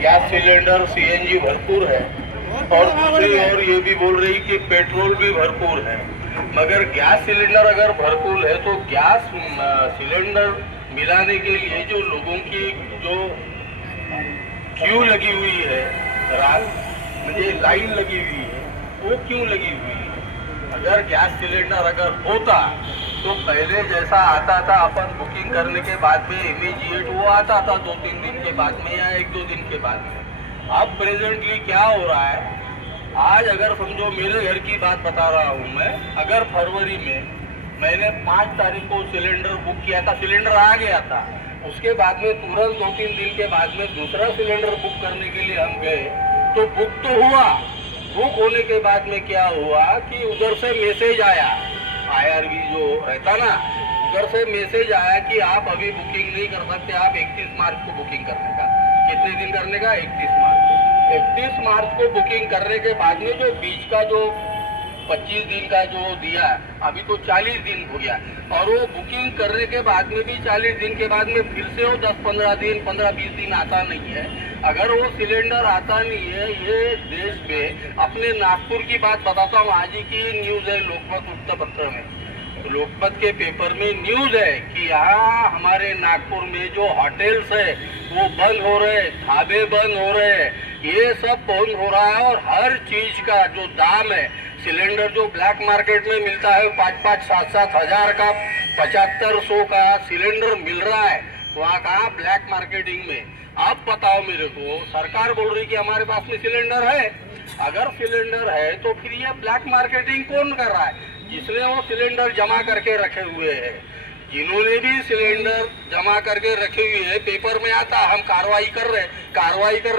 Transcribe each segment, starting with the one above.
Gas cylinder CNG भरपूर है, और दूसरी ओर ये भी बोल रही कि पेट्रोल भी भरपूर है। मगर गैस सिलेंडर अगर भरपूर है तो गैस सिलेंडर मिलाने के लिए जो लोगों की जो क्यू लगी हुई है, रात मुझे लाइन लगी हुई है, वो क्यों लगी हुई है? अगर गैस सिलेंडर अगर होता तो पहले जैसा आता था, अपन बुकिंग करने के बाद में इमीडिएट वो आता था 2-3 दिन के बाद में या 1-2 दिन के बाद में। अब प्रेजेंटली क्या हो रहा है, आज अगर समझो मेरे घर की बात बता रहा हूँ मैं, अगर फरवरी में मैंने 5 तारीख को सिलेंडर बुक किया था, सिलेंडर आ गया था, उसके बाद में तुरंत 2-3 दिन के बाद में दूसरा सिलेंडर बुक करने के लिए हम गए, तो बुक तो हुआ। बुक होने के बाद में क्या हुआ कि उधर से मैसेज आया, IRV जो रहता ना, उधर से मैसेज आया कि आप अभी बुकिंग नहीं कर सकते, आप 31 मार्च को बुकिंग करने का। कितने दिन करने का? 31 मार्च को। 31 मार्च को बुकिंग करने के बाद में जो बीच का जो 25 दिन का जो दिया, अभी तो 40 दिन हो गया, और वो बुकिंग करने के बाद में भी 40 दिन के बाद में फिर से वो 10-15 दिन 15-20 दिन आता नहीं है। अगर वो सिलेंडर आता नहीं है, ये देश में अपने नागपुर की बात बताता हूँ, आज ही की न्यूज़ है लोकमत वृत्तपत्र में, लोकमत के पेपर में न्यूज़ है कि यहाँ हमारे नागपुर में जो होटल्स है वो बंद हो रहे, ढाबे बंद हो रहे, ये सब बंद हो रहा है। और हर चीज का जो दाम है, सिलेंडर जो ब्लैक मार्केट में मिलता है 5-5, 7-7 हजार का, 7500 का सिलेंडर मिल रहा है, वहाँ कहाँ ब्लैक मार्केटिंग में। आप बताओ मेरे को, सरकार बोल रही कि हमारे पास में सिलेंडर है, अगर सिलेंडर है तो फिर ये ब्लैक मार्केटिंग कौन कर रहा है? जिसने वो सिलेंडर जमा करके रखे हुए हैं, जिन्होंने भी सिलेंडर जमा करके रखे हुए हैं, पेपर में आता हम कार्रवाई कर रहे।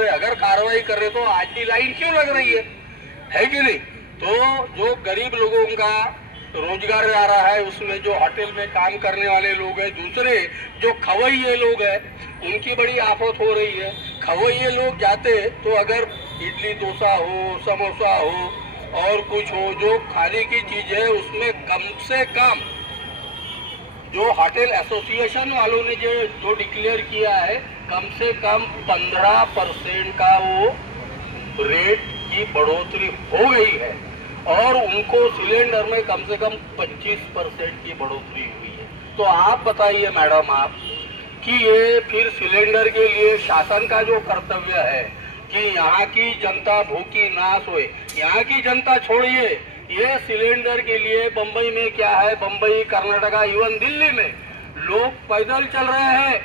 अगर कार्रवाई कर रहे तो आज की लाइन क्यों लग रही है कि नहीं? तो जो गरीब लोगों का रोजगार आ रहा है, उसमें जो होटल में काम करने वाले लोग हैं, दूसरे जो खवैये लोग हैं, उनकी बड़ी आफत हो रही है। खवैये लोग जाते तो अगर इडली डोसा हो, समोसा हो और कुछ हो, जो खाने की चीज है, उसमें कम से कम जो होटल एसोसिएशन वालों ने जो डिक्लेयर किया है, कम से कम 15% का वो रेट की बढ़ोतरी हो गई है, और उनको सिलेंडर में कम से कम 25% की बढ़ोतरी हुई है। तो आप बताइए मैडम, आप कि ये फिर सिलेंडर के लिए शासन का जो कर्तव्य है कि यहाँ की जनता भूखी नाश होए, यहाँ की जनता छोड़िए, ये सिलेंडर के लिए बंबई में क्या है, बंबई, कर्नाटका, इवन दिल्ली में लोग पैदल चल रहे हैं,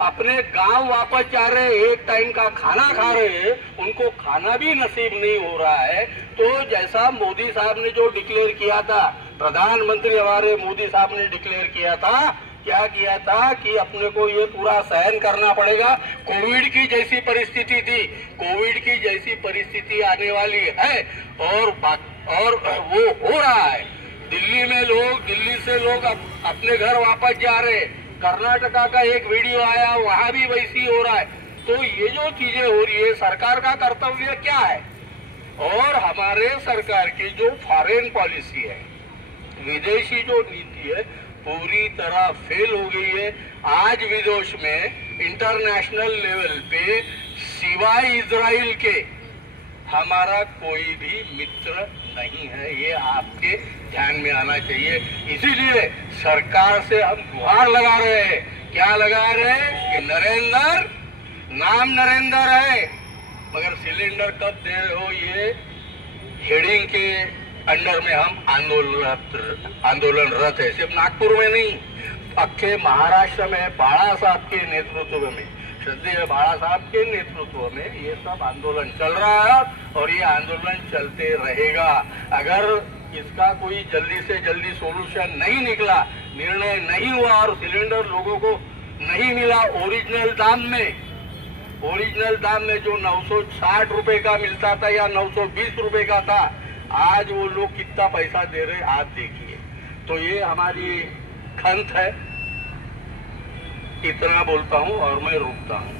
अपने गांव वापस जा रहे हैं, एक टाइम का खाना खा रहे हैं, उनको खाना भी नसीब नहीं हो रहा है। तो जैसा मोदी साहब ने जो डिक्लेयर किया था, प्रधानमंत्री हमारे मोदी साहब ने डिक्लेयर किया था, क्या किया था कि अपने को ये पूरा सहन करना पड़ेगा। कोविड की जैसी परिस्थिति थी, कोविड की जैसी परिस्थिति आने वाली है, और वो हो रहा है। दिल्ली में लोग, दिल्ली से लोग अपने घर वापस जा रहे, कर्नाटका का एक वीडियो आया, वहां भी वैसी हो रहा है। तो ये जो चीजें हो रही है, सरकार का कर्तव्य क्या है? और हमारे सरकार की जो फॉरेन पॉलिसी है, विदेशी जो नीति है, पूरी तरह फेल हो गई है। आज विदेश में इंटरनेशनल लेवल पे सिवाय इजराइल के हमारा कोई भी मित्र नहीं है, ये आपके ध्यान में आना चाहिए। इसीलिए सरकार से हम गुहार लगा रहे हैं, क्या लगा रहे हैं कि नरेंद्र, नाम नरेंद्र है, मगर सिलेंडर कब दे रहे हो, ये हेडिंग के अंडर में हम आंदोलनरत है। सिर्फ नागपुर में नहीं, अक्खे महाराष्ट्र में बाला साहब के नेतृत्व में, श्रद्धेय बाला साहब के नेतृत्व में ये सब आंदोलन चल रहा है, और ये आंदोलन चलते रहेगा। अगर इसका कोई जल्दी से जल्दी सोल्यूशन नहीं निकला, निर्णय नहीं हुआ, और सिलेंडर लोगों को नहीं मिला ओरिजिनल दाम में जो 960 रुपए का मिलता था या 920 रुपए का था, आज वो लोग कितना पैसा दे रहे आप देखिए। तो ये हमारी खंत है। इतना बोलता हूँ और मैं रुकता हूँ।